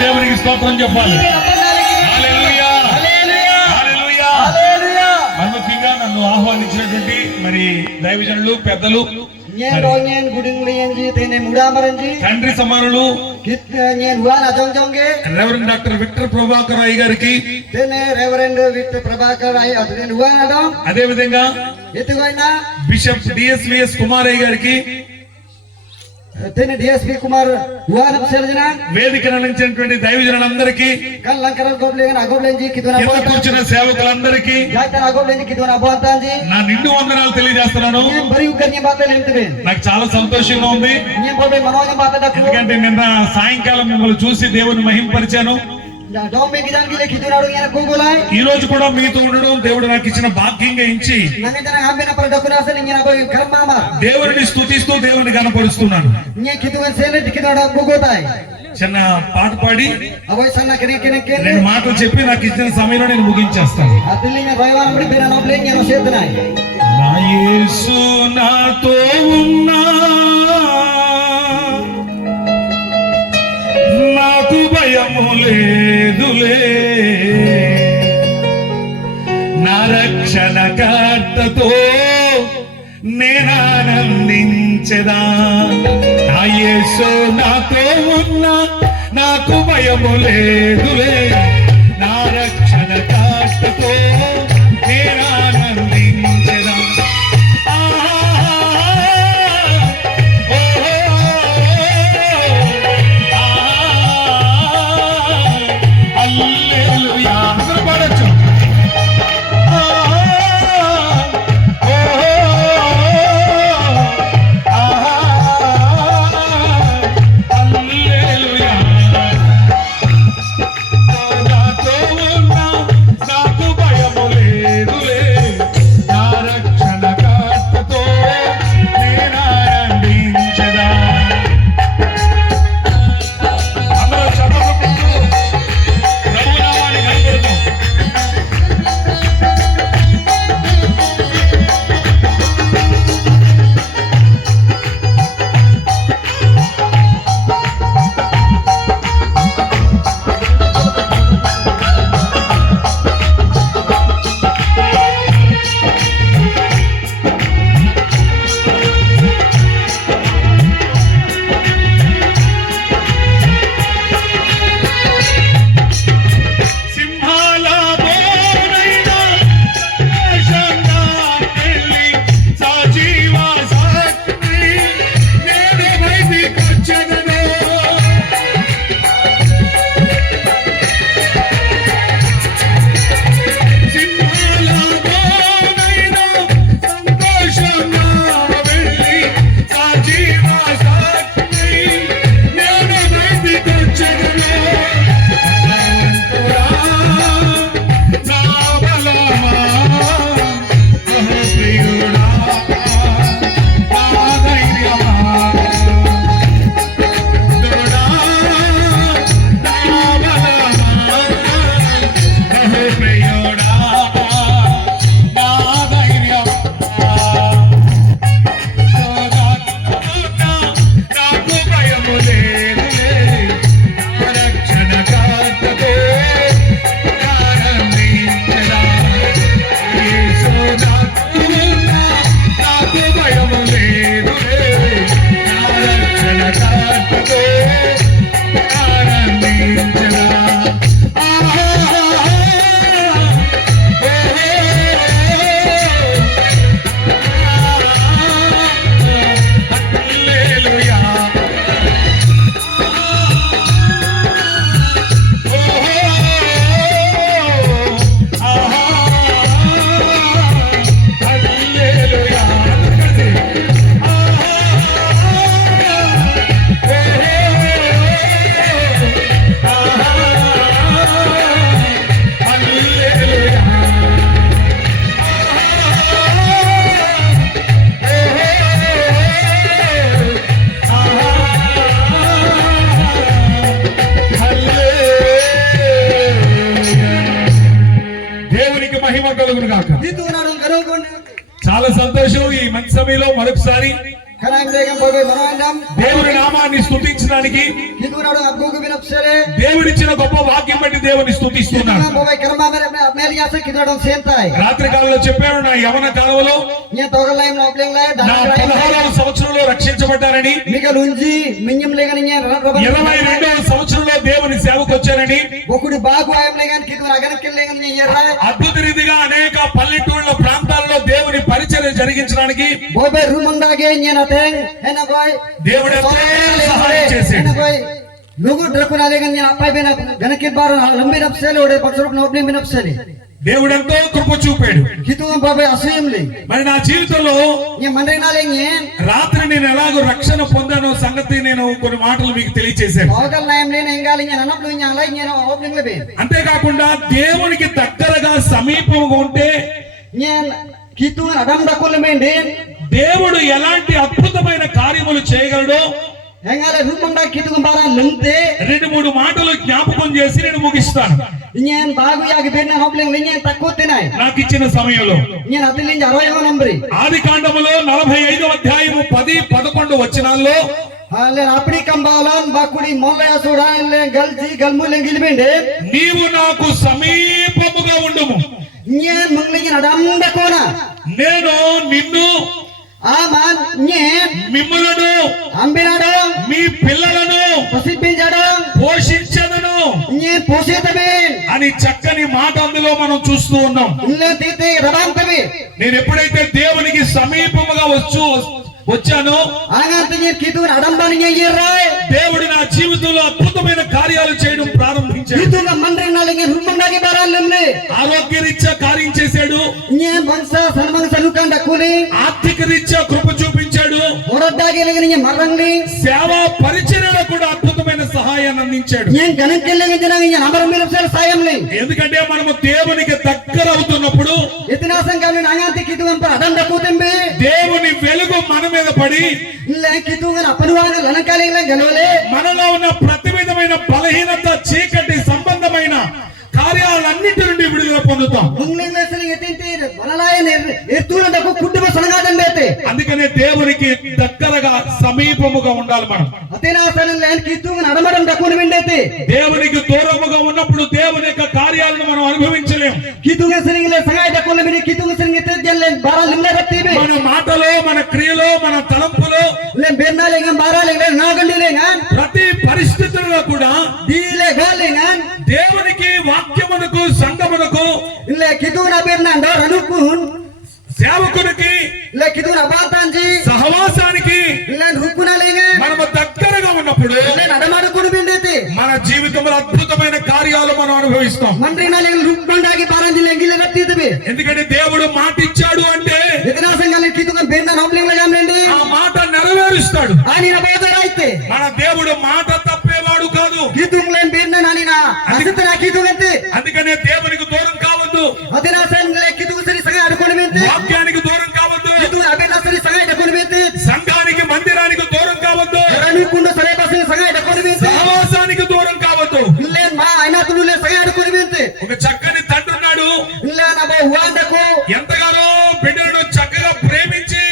దేవునికి స్తోత్రం చెప్పాలి. అందుకంగా నన్ను ఆహ్వానించినటువంటి మరి దైవజనులు పెద్దలు తండ్రి సమానులు reverend doctor Victor Prabhakar Rai గారికి, అదే విధంగా బిషప్ డిఎస్విఎస్ కుమారయ్య గారికి, డిఎస్పీ కుమార్ వేదిక నిర్వహించినటువంటి దైవజనులందరికీ, కూర్చున్న సేవకులందరికీ నా నిండు వందనాలు తెలియజేస్తున్నాను. నాకు చాలా సంతోషంగా ఉంది. ఎందుకంటే నిన్న సాయంకాలం మిమ్మల్ని చూసి దేవుని మహింపరిచాను. ఈ రోజు కూడా మీతో ఉండడం దేవుడు నాకు ఇచ్చిన భాగ్యంగా ఇచ్చి దేవుడిని స్తుతిస్తూ దేవుని కనపరుస్తున్నాను. చిన్న పాట పాడి నేను మాటలు చెప్పి నాకు ఇచ్చిన సమయంలో నేను ముగించేస్తాను. నా యేసు నాతో ఉన్నా, నాకు భయము లేదులే, నా రక్షణకర్తతో నేనానందించెదా. నా యేసు నాతో ఉన్నా, నాకు భయము లేదులే, నా రక్షణకర్తతో నేనానందించెదా. చాలా సంతోషం. ఈ మంచి సమయంలో మరొకసారి Karang legam boy manandam. దేవుని నామాన్ని స్తుతించడానికి Kitu nado abgu ku binapsere. దేవుడిచ్చిన గొప్ప వాక్యం బట్టి దేవుని స్తుతిస్తున్నాను. Kitu boy karma mere yasa kitu nado sentai. రాత్రి కాలంలో చెప్పాను, నా యవన కాలంలో Nya togal lain nobleng lain. నా 16వ సంవత్సరంలో రక్షించబడ్డారని, Mika lunji minyam legan nya raba. 22వ సంవత్సరంలో దేవుని సేవకు వచ్చారని, Bokudi bagu ayam legan kitu agan kel legan nya yera. అద్భుత రీతిగా అనేక పల్లెటూళ్ళ ప్రాంతాల్లో దేవుని పరిచర్య జరిగించడానికి Boy boy rumandage nya nateng. Hena boy. దేవుడు ఎంతో సహాయం చేశాడు. Hena boy. Lugu drakuna legan nya apai bena ganakil baran lambi napsele ode baksoruk nobleng binapsele. దేవుడు ఎంతో కృప చూపాడు. Kitu boy asayam le. మరి నా జీవితంలో Nya mandre na leng nya. రాత్రి నేను ఎలాగో రక్షణ పొందానో సంగతి నేను కొన్ని మాటలు మీకు తెలియచేశాను. Togal lain le engali nya nanaplu nya lai nya nobleng lebe. అంతేకాకుండా దేవునికి దగ్గరగా సమీపంగా ఉంటే Nya kitu adam dakul menden. దేవుడు ఎలాంటి అద్భుతమైన కార్యములు చేయగలడో Engale rumanda kitu baran lengte. 2-3 మాటలు జ్ఞాపకం చేసి నేను ముగిస్తాను. Nyen bagu yag berna nobleng le nya takut tenai. నాకు ఇచ్చిన సమయంలో Nya atilin jaro number. ఆది కాండములో 45వ అధ్యాయము 10-11 వచనాల్లో Ale apni kambalan bakudi mollaya sudan le galji galmu lengil bende. నీవు నాకు సమీపముగా ఉండుము, Nyen mangling adam dakona. నేను నిన్ను Aman nyen మిమ్ములను ambinado మీ పిల్లలను posipin jadong పోషించదను nyen positaben. అని చక్కని మాట అందులో మనం చూస్తూ ఉన్నాం. Le tite rabam tabe. నేను ఎప్పుడైతే దేవునికి సమీపముగా వచ్చానో Angat nyen kitu adam ban nya yerai. దేవుడు నా జీవితంలో అద్భుతమైన కార్యాలు చేయడం ప్రారంభించాడు. Kitu na mandre na lenge rumanda ki baran lemle. ఆరోగ్యరీత్యా కార్యం చేశాడు, Nyen bangsa sanmang sanukan dakuli. ఆర్థిక రీత్యా కృప చూపించాడు, Moradage lenge nya marangli. సేవా పరిచర్యలో కూడా అద్భుతమైన సహాయాన్ని అందించాడు. Nyen ganakkel lenge jana nya namaram milapsel sayam le. ఎందుకంటే మనము దేవునికి దగ్గర అవుతున్నప్పుడు Itina sangkali angat kitu kan adam dakutembe. దేవుని వెలుగు మన మీద పడి Le kitu kan apanuanga lanakale le galole. మనలో ఉన్న ప్రతి విధమైన బలహీనత, చీకటి సంబంధమైన కార్యాలన్నిటి నుండి విడుదల పొందుతాం. Mungling lesel yetinte balalaye ertuna daku kudduba sanagadan bete. అందుకనే దేవునికి దగ్గరగా సమీపముగా ఉండాలి మనం. Atina sanan le kitu kan adamaram dakun bendete. దేవునికి దూరముగా ఉన్నప్పుడు దేవుని యొక్క కార్యాలను మనం అనుభవించలేం. Kitu kan sering le sangai dakun bende kitu kan sering yete jalle baral limle rattibe. మన మాటలో, మన క్రియలో, మన తలంపులో, Le berna le ngam baral le nagandi le ngan. ప్రతి పరిస్థితుల్లో కూడా Dile galle ngan. దేవునికి, వాక్యమునకు, సంఘమునకు, Le kitu na berna ndar anukun. సేవకునికి, Le kitu na batanji. సహవాసానికి Le rukuna le ngan. మనము దగ్గరగా ఉన్నప్పుడు Le nadamadu kun bendete. మన జీవితంలో అద్భుతమైన కార్యాలు మనం అనుభవిస్తాం. Mandri na le rukbandagi baranji le ngile rattidebe. ఎందుకంటే దేవుడు మాట ఇచ్చాడు అంటే Itina sangale kitu kan berna nobling le ngam lendi. ఆ మాట నెరవేరుస్తాడు. Ani na badara ite. మన దేవుడు మాట తప్పేవాడు కాదు. Kitu nglen berna nani na. Asitna kitu ngente. అందుకనే దేవునికి దూరం కావద్దు, Atina sangale kitu seri sangai adukon bente. వాక్యానికి దూరం కావద్దు, Kitu abena seri sangai adukon bente. సంఘానికి, మందిరానికి దూరం కావద్దు, Rani kundu sare pasi sangai adukon bente. సహవాసానికి దూరం కావద్దు. Le ma aina tulu le sangai adukon bente. ఒక చక్కని తండ్రి ఉన్నాడు, Le na bo huandaku. ఎంతగానో బిడ్డలను చక్కగా ప్రేమించి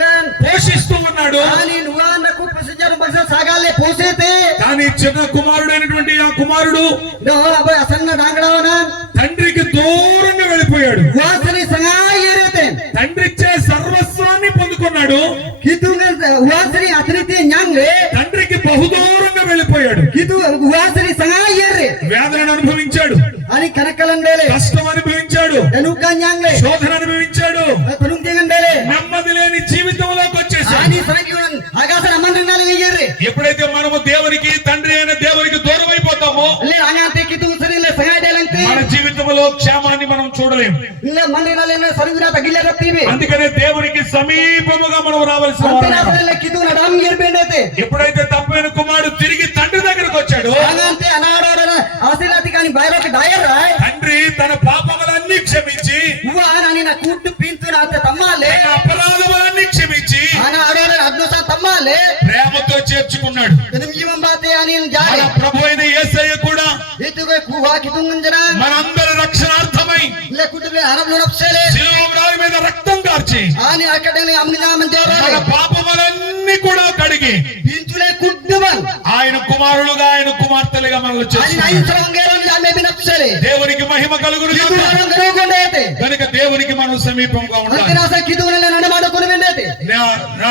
Le పోషిస్తూ ఉన్నాడు. ani huandaku pasijaru baksa sagale posete. కానీ చిన్న కుమారుడైనటువంటి ఆ కుమారుడు Do abo asanna dangadawana. తండ్రికి దూరంగా వెళ్ళిపోయాడు. Huasari sangai yerete. తండ్రిచ్చే సర్వస్వాన్ని పొందుకున్నాడు, Kitu ngel huasari atrite nyangle. తండ్రికి బహుదూరంగా వెళ్ళిపోయాడు. Kitu huasari sangai yerre. వేదనను అనుభవించాడు, Ani kanakalandele. కష్టం అనుభవించాడు, Enukan nyangle. శోధన అనుభవించాడు, Tulung tingandele. నెమ్మది లేని జీవితంలోకి వచ్చేసాడు. Ani sangyunan agasa amandrinale yerre. ఎప్పుడైతే మనము దేవునికి, తండ్రి అయిన దేవునికి దూరం అయిపోతామో Le angante kitu sering le sangai delante. మన జీవితంలో క్షేమాన్ని మనం చూడలేము. Le mandrinale le sarigura tagilla rattibe. అందుకనే దేవునికి సమీపముగా మనం రావాల్సిన Antena వారం. le kitu nadam yerbendete. ఎప్పుడైతే తప్పైన కుమారుడు తిరిగి తండ్రి దగ్గరకు వచ్చాడో Angante anadara asilati kani bayroke dayar. తండ్రి తన పాపములన్నీ క్షమించి, Uwa ani na kuttu pintu na ate tammale. తన అపరాధములన్నీ క్షమించి Ana adara adnosa tammale. ప్రేమతో చేర్చుకున్నాడు. Tenim jivam bate ani మన jare. ప్రభు అయిన యేసయ్య కూడా Itu ke kuwa kitu nganjana. మనందరి రక్షణార్థమై Le kutu le arab lo napsele. శిలువ రాయి మీద రక్తం కార్చి Ani akadele amnina మన manjara. పాపములన్నీ పాపాలన్నీ కూడా కడిగి Pinjule kudduman. ఆయన కుమారులుగా ఆయన కుమార్తెలుగా మనల్ని Ani చేస్తున్నారు. nain sarang geron jame binapsale. దేవునికి మహిమ కలుగును Kitu గాక. orang gero kondete. కనుక దేవునికి మనం సమీపంగా Angke ఉండాలి. nasa kitu nele nana madu kunu bendete. నా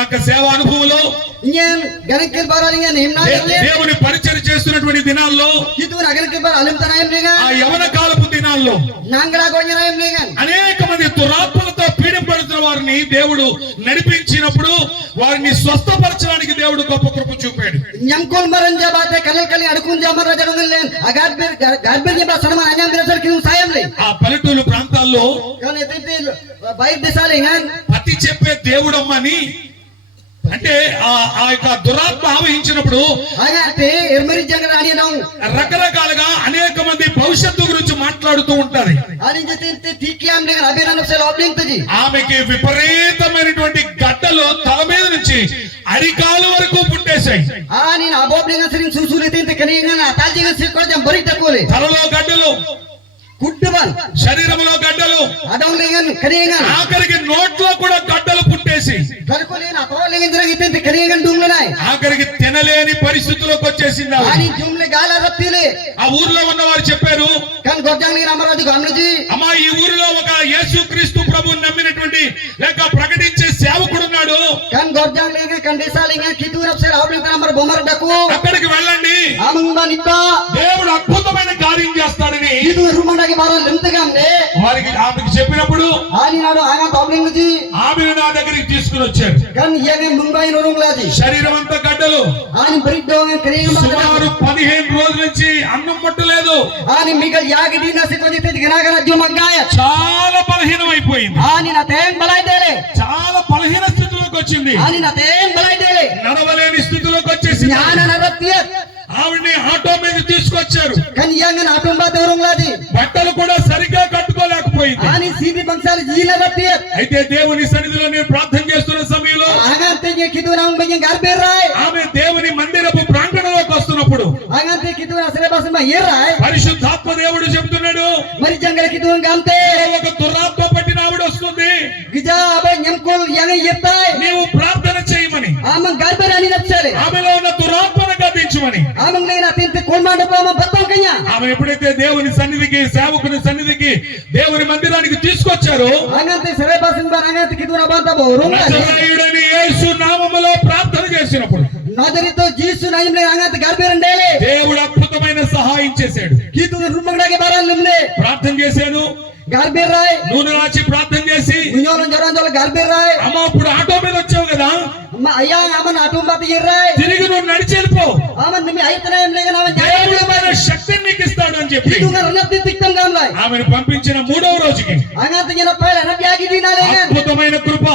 యొక్క సేవా అనుభవంలో Nyen ganakil baral nyen himna gele. దేవుని పరిచయం చేస్తున్నటువంటి దినాల్లో Kitu naganakil bar alim tanayim ఆ dengan. యవన కాలపు దినాల్లో Nanggra gonya nayim dengan. అనేక మంది దురాత్మలతో పీడింపడుతున్న వారిని దేవుడు నడిపించినప్పుడు వారిని స్వస్థపరచడానికి దేవుడు గొప్ప కృప చూపాడు. Nyamkol maran jabate kalal kali adukun jamar raja dongel len. Agar garbir jaba sarma anyam birasar kitu sayam le. ఆ పల్లెటూరు ప్రాంతాల్లో Kan ete baik desale ngan. పతి చెప్పే దేవుడమ్మని అంటే ఆ యొక్క దురాత్మ ఆవహించినప్పుడు Aga te ermeri jangan ani nau. రకరకాలుగా అనేక మంది భవిష్యత్తు గురించి మాట్లాడుతూ ఉంటది. Ani jete tikiam dengan abiran sel obling tuji. ఆమెకి విపరీతమైనటువంటి గడ్డలు తల మీద నుంచి అరికాలు వరకు పుట్టేశాయి. Ani na abob dengan sering susu le tinte kani ngan atal jangan sir kol jam beri takole. తలలో గడ్డలు, Kudduman. శరీరంలో గడ్డలు, Adong dengan kani ngan. ఆఖరికి నోట్లో కూడా గడ్డలు పుట్టేసి Kalkole na atol dengan jera tinte kani ngan dunglo nai. ఆఖరికి తినలేని పరిస్థితులకు వచ్చేసింది ఆవిడ. Ani jumle gala rapile. ఆ ఊర్లో ఉన్న వారు చెప్పారు, Kan gorjang ni amar adi gamleji. అమ్మా ఈ ఊరిలో ఒక యేసుక్రీస్తు ప్రభువుని నమ్మినటువంటి లేక ప్రకటించే సేవకుడు ఉన్నాడు, Kan gorjang lenga kan desa lenga kitu rap sel obling tan amar bomar daku. అక్కడికి వెళ్ళండి, Amang manikka. దేవుడు అద్భుతమైన కార్యం చేస్తాడని Kitu rumah lagi baru lemtegam ne. వారికి ఆమెకి చెప్పినప్పుడు Ani nado angan obling ji. ఆమెను నా దగ్గరికి తీసుకుని వచ్చారు. Kan yang Mumbai nurung lagi. శరీరం అంతా గడ్డలు, Ani beri dong kani ngan. సుమారు 15 రోజుల నుంచి అన్నం పట్టలేదు, Ani mikal yagi di nasi kau jete gana gana jumag gaya. చాలా బలహీనం అయిపోయింది, Ani na teng balai dele. చాలా బలహీన స్థితిలోకి వచ్చింది, Ani na teng balai dele. నడవలేని స్థితిలోకి వచ్చేసింది. Nyana na ratiat. ఆవిడ్ని ఆటో మీద తీసుకొచ్చారు, Kan yang ngan atum ba dorong lagi. బట్టలు కూడా సరిగ్గా కట్టుకోలేకపోయింది. Ani sidi bangsal jila ratiat. అయితే దేవుని సన్నిధిలో నేను ప్రార్థన చేస్తున్న సమయంలో Angan tenge kitu nang banyang garber rai. ఆమె దేవుని మందిరపు ప్రాంగణంలోకి వస్తున్నప్పుడు Angan te kitu na sele basen ba yerai. పరిశుద్ధాత్మ దేవుడు చెబుతున్నాడు, Mari jangal kitu nang gamte. ఒక దురాత్మ పట్టిన ఆవిడ వస్తుంది, Gija aba nyamkol yang yetai. నీవు ప్రార్థన చేయమని, Amang garber ani napsale. ఆమెలో ఉన్న దురాత్మను గద్దించమని. Amang lena tinte kolmanda pa ma batang kanya. ఆమె ఎప్పుడైతే దేవుని సన్నిధికి సేవకుని సన్నిధికి దేవుని మందిరానికి తీసుకొచ్చారో Angan te sele basen ba angan te kitu na banta borong lagi. నజరేయుడైన యేసు నామములో ప్రార్థన చేసినప్పుడు Nadarito jisu na imle angan te garber ndele. దేవుడు అద్భుతమైన సహాయం చేశాడు. Kitu rumang lagi baran lemle. ప్రార్థన చేశాను, Garber rai. నూనె రాచి ప్రార్థన చేసి, Munyolan jaran jol garber rai. అమ్మ ఇప్పుడు ఆటో మీద వచ్చావు కదా, Ma ayang aman atum bat yerai. తిరిగి నువ్వు నడిచి వెళ్ళిపో, Aman nimi aytna imle gan aman దేవుడు jaran. మన శక్తిని నీకు ఇస్తాడు అని చెప్పి Kitu ngar nap tiktam gam lai. ఆమెను పంపించిన 3వ రోజుకి Angan te jena pala nap yagi di nale gan. అద్భుతమైన కృప,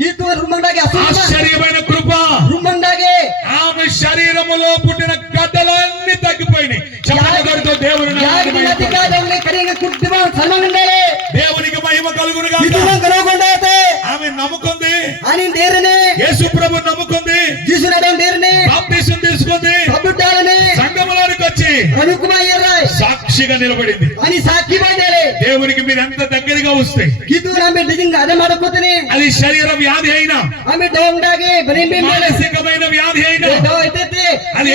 Kitu rumang lagi asuma. ఆశ్చర్యమైన కృప, Rumang lagi. ఆమె శరీరములో పుట్టిన గడ్డలన్నీ తగ్గిపోయినాయి. చెప్పగలతో దేవుని Yagi di nati ka dong le keringa kuddiman samang ndele. దేవునికి మహిమ కలుగును గాక. Kitu nang karo kondete. ఆమె నమ్ముకుంది, Ani derene. యేసు ప్రభు నమ్ముకుంది, Jisu na dong derene. బాప్తిసం తీసుకుంది, Sabut dalene. సంఘములోనికి వచ్చి Anukuma yerai. సాక్షిగా నిలబడింది. Ani sakhi bandele. దేవునికి మీరు ఎంత దగ్గరగా వస్తే Kitu nambe dijing ada madakotene. అది శరీర వ్యాధి అయినా, Ame dong dage berimbe male. మానసికమైన వ్యాధి అయినా, Do etete. Ani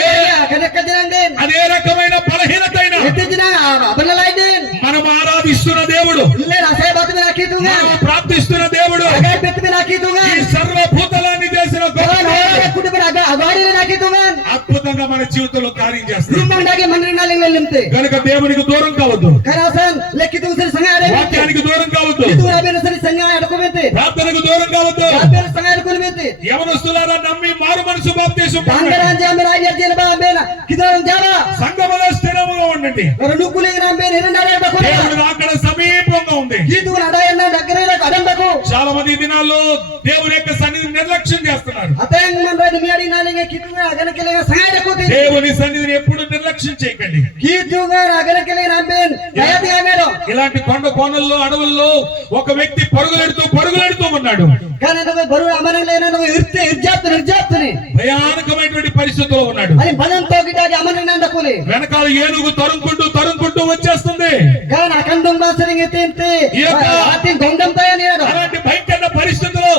Kana kajiran den. అదే రకమైన బలహీనత అయినా, Ete jina abalai den. మనం ఆరాధిస్తున్న దేవుడు, Ille rasai batu me nakhi dunga. మనం ప్రార్థిస్తున్న దేవుడు Agai bet me nakhi dunga. ఈ సర్వభూతలాన్ని చేసిన గొప్ప Kawan దేవుడు hore kudu ber aga agari le nakhi dunga. అద్భుతంగా మన జీవితంలో కార్యం చేస్తాడు. Rumang dage mandri naling le limte. కనుక దేవునికి దూరం కావద్దు, Karasan lekhi dung sir sanga ade. వాక్యానికి దూరం కావద్దు, Kitu rabe sir sanga ade ko mente. ప్రార్థనకు దూరం కావద్దు. Rabe sanga ade ko mente. యవనస్తులారా నమ్మి మారు మనసు బాప్తిసం పొందండి. Tangaran jamera ajar jena ba ambena. Kitu nang jaba. సంఘములో స్థిరముగా ఉండండి. Rendu kuling rambe nirandare ade ko. దేవుడు అక్కడ సమీపంగా ఉంది. Kitu nada enna dagare le adam dako. చాలా మంది ఈ దినాల్లో దేవుని యొక్క సన్నిధిని నిర్లక్ష్యం చేస్తున్నారు. Ateng man radi miadi nalinge kitu agana kele sanga ade ko te. దేవుని సన్నిధిని ఎప్పుడు నిర్లక్ష్యం చేయకండి. Kitu ngar agana kele ramben. Daya diya mero. ఇలాంటి కొండ కోనల్లో అడవుల్లో ఒక వ్యక్తి పరుగులెడుతూ ఉన్నాడు. Kan ado baru amanang le no irte irjat ni. భయానకమైనటువంటి పరిస్థితుల్లో ఉన్నాడు. Ani badan to kita di amanang nanda ko le. వెనకాల ఏనుగు తరుముకుంటూ వచ్చేస్తుంది. Kan akan dong basering etente. Iya, Kak. Ating gondam taya ni ado. అలాంటి భయంకర పరిస్థితుల్లో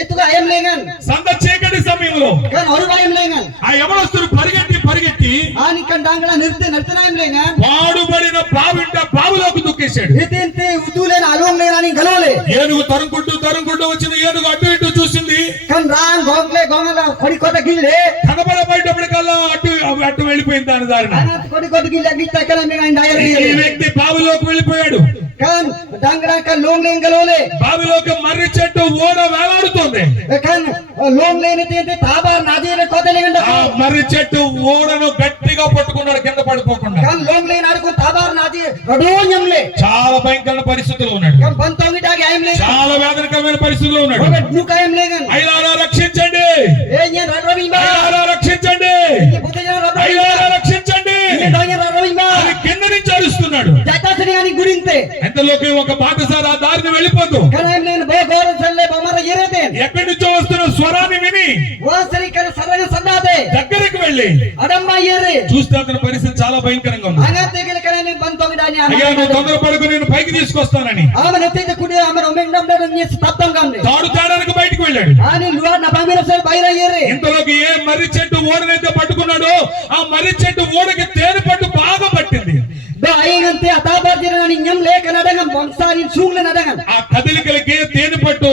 Itu ka ayam lengan. సంద చీకటి సమయంలో సమయంలో Kan oru bayam lengan. ఆ యవనస్తుడు పరిగెత్తి Ani kan dangla nirtanaim lengan. పాడుబడిన బావిలోకి దుక్కేశాడు. Itinte utulen along lenani galole. ఏనుగు తరుముకుంటూ వచ్చిన ఏనుగు అటు ఇటు చూసింది. Kan rang gongala khodi kota gille. కనబడబోయేటప్పటికల్లా అటు వెళ్ళిపోయింది దాని దారిన. Anat khodi kota gille gitta kana me ngai dayar ఈ gille. వ్యక్తి బావిలోకి వెళ్ళిపోయాడు. Kan dangla kan long len galole. బావిలోకి మర్రి చెట్టు ఓడ వేలాడుతోంది. Kan long len itinte tabar nadire kota lengan. ఆ మర్రి చెట్టు ఓడను గట్టిగా పట్టుకున్నాడు కింద పడిపోకుండా. Kan long len adukun tabar nadi rado nyamle. చాలా భయంకరమైన పరిస్థితుల్లో ఉన్నాడు. Kan bantongi dagi aim lengan. చాలా వేదనకరమైన పరిస్థితుల్లో ఉన్నాడు. Robert nuka aim lengan. అయ్యలారా రక్షించండి, Nyen radrovimba. అయ్యలారా రక్షించండి, Putenya radrovimba. అయ్యలారా రక్షించండి Nyen radrovimba. అని కింద నుంచి అరుస్తున్నాడు. Jatasani ani gurinte. ఎంతలోకి ఒక బాటసారి ఆ దారిని వెళ్ళిపోతూ Kan aim len bo gor salle bomara yereten. ఎక్కడి నుంచో వస్తున్న స్వరాన్ని విని Wasari kan saranga sandate. దగ్గరికి వెళ్ళి Adamma yere. చూస్తే అతని పరిస్థితి చాలా భయంకరంగా ఉంది. Angate gele kan ni bantongi dani అయ్యా ama. నువ్వు తొందరపడకు, నేను పైకి తీసుకొస్తానని Ama nete kudi ama omendam da ni taptam gamle. తాడు తేడానికి బయటికి వెళ్ళాడు. Ani luar na pamira sar baira yere. ఇంతలోకి ఏ మర్రి చెట్టు ఓడనైతే పట్టుకున్నాడో ఆ మర్రి చెట్టు ఓడకి తేనె పట్టు బాగా పట్టింది. Do ayengante atabar jira ni nyamle kan adangam bonsari sungle nadangam. ఆ కదలికలకి తేనె పట్టు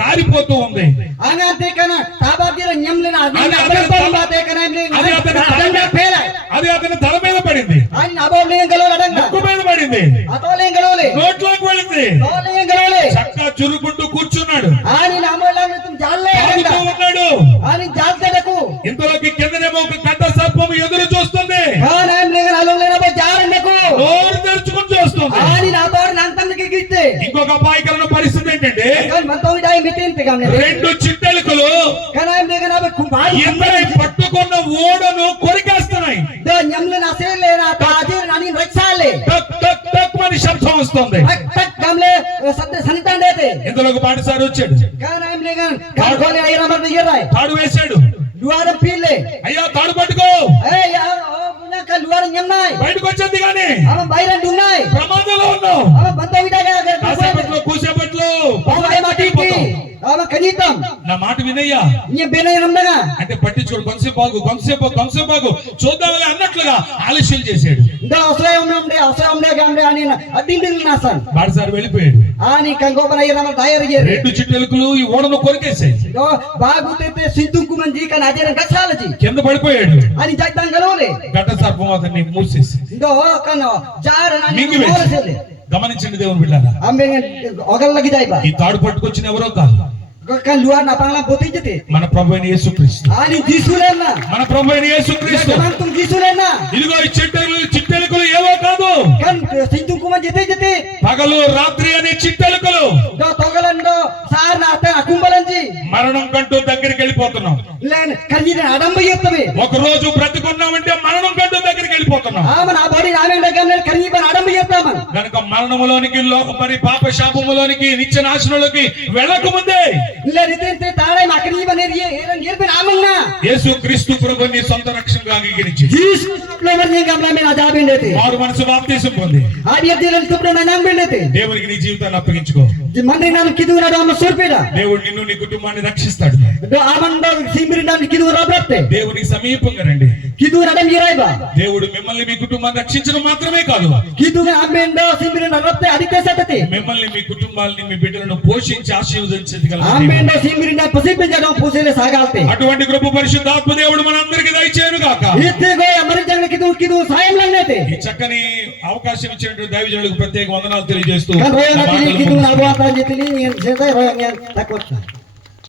కారిపోతూ ఉంది. Angate kana tabar jira nyamle na Ani adangam adangam- bate kana ni అది అతని తల adangam మీద- pela. అది అతని తల మీద పడింది, Ani above lengan galole adangam. ముక్కు మీద పడింది, Atole galole. నోట్లోకి వెళ్ళింది. Atole galole. చక్కా చురుకుంటూ కూర్చున్నాడు, Ani namola tum jalle తాగుతూ adangam. ఉన్నాడు. Ani jaltedaku. ఇంతలోకి కిందనేమో ఒక కట్ట సర్పం ఎదురు చూస్తుంది. Kan aim lengan along lengan bo jarandaku. నోరు తెరుచుకుని చూస్తుంది. Ani nabar nantam ki gitte. ఇంకొక అపాయకరమైన పరిస్థితి ఏంటంటే Kan bantongi dai mitinte gamne. రెండు చిట్టెలుకలు Kan aim lengan abe kumbai. ఇద్దరి పట్టుకున్న ఓడను కొరికేస్తున్నాయి. Do nyamle na sele na tajir nani raksale. టక్ టక్ టక్ అని శబ్దం వస్తుంది. Tak tak gamle sadde sanitan dete. ఇంతలోకి బాటసారి వచ్చాడు, Kan aim lengan kan khole ayra mar de yerai. తాడు వేశాడు. Luar pile. అయ్యా తాడు పట్టుకో, Ya punya kan luar nyamnai. బయటకు వచ్చేది కానీ Ama bairan dunai. ప్రమాదంలో ఉన్నావు. Ama bantongi daga. కాసేపట్లో కూసేపట్లో Pawai matiki. Ama kanitam. నా మాట వినయ్యా Nye bena namdaga. అంటే పట్టించుకోడు. కొంతసేపు ఆగు చూద్దామని అన్నట్లుగా ఆలస్యం చేశాడు. Da asray omde gamle ani na adindil nasan. బాటసారి వెళ్ళిపోయాడు. Ani kan gobana ayra mar dayar yere. రెండు చిట్టెలుకలు ఈ ఓడను కొరికేశాయి. Do bagutete sintung kumanji kan ajaran kasalaji. కింద పడిపోయాడు. Ani jaitan galole. ఘట సర్పం అతన్ని మూసేసి Do kan jaran ani మింగి వేసి. morasele. గమనించండి దేవుని బిడ్డారా, Ambe ogal lagi daiba. ఈ తాడు పట్టుకొచ్చిన ఎవరో కాదు, Kan luar na panglam putih jete. మన ప్రభు అయిన యేసుక్రీస్తు. Ani jisulena. మన ప్రభు అయిన యేసుక్రీస్తు. Kamantung jisulena. ఇదిగో ఈ చిట్టెలుకలు ఏవో కాదు, Kan sintung kuman jete. పగలు రాత్రి అనే చిట్టెలుకలు. Do togalando sar na ata akumbalanji. మరణం కంటూ దగ్గరికి వెళ్ళిపోతున్నాం. Len kanjina adamba yettame. ఒక రోజు బ్రతికున్నామంటే మరణం కంటూ దగ్గరికి వెళ్ళిపోతున్నాం. Ama na body ramenda gamle kanji ban adamba yettama. కనుక మరణములోనికి మరి పాప శాపములోనికి నిత్య నాశనంలోకి వెళ్ళక ముందే Len itente tarai makani ban eran yerben amangna. యేసుక్రీస్తు ప్రభుని సొంత రక్షణగా అంగీకరించి Jesus flower ni gamla me ajab indete. వారు మనసు బాప్తీసం పొంది Adi adilan supna nanam bindete. దేవునికి నీ జీవితాన్ని అప్పగించుకో. Mandi nam kidu na dama surpeda. దేవుడు నిన్ను నీ కుటుంబాన్ని రక్షిస్తాడు. Do amanda simbiri nam kidu rabratte. దేవునికి సమీపంగా రండి. Kidu nadam yeraiba. దేవుడు మిమ్మల్ని మీ కుటుంబాన్ని రక్షించడం మాత్రమే కాదు, Kidu na amenda simbiri na rabratte adite satate. మిమ్మల్ని మీ కుటుంబాన్ని మీ బిడ్డలను పోషించి ఆశీర్వదించేది కలదు. Amenda simbiri na pasipin jadam pusele sagalte. అటువంటి కృప పరిశుద్ధాత్మ దేవుడు మనందరికీ దయచేయును గాక. Itte go amari jangle kidu sayam langnete. ఈ చక్కని అవకాశం ఇచ్చినటువంటి దైవజనులకు ప్రత్యేక వందనాలు తెలియజేస్తూ Kan roya నా na మాటలు kidu na ముగిస్తున్నాను. buatan jitini yang saya roya yang takut.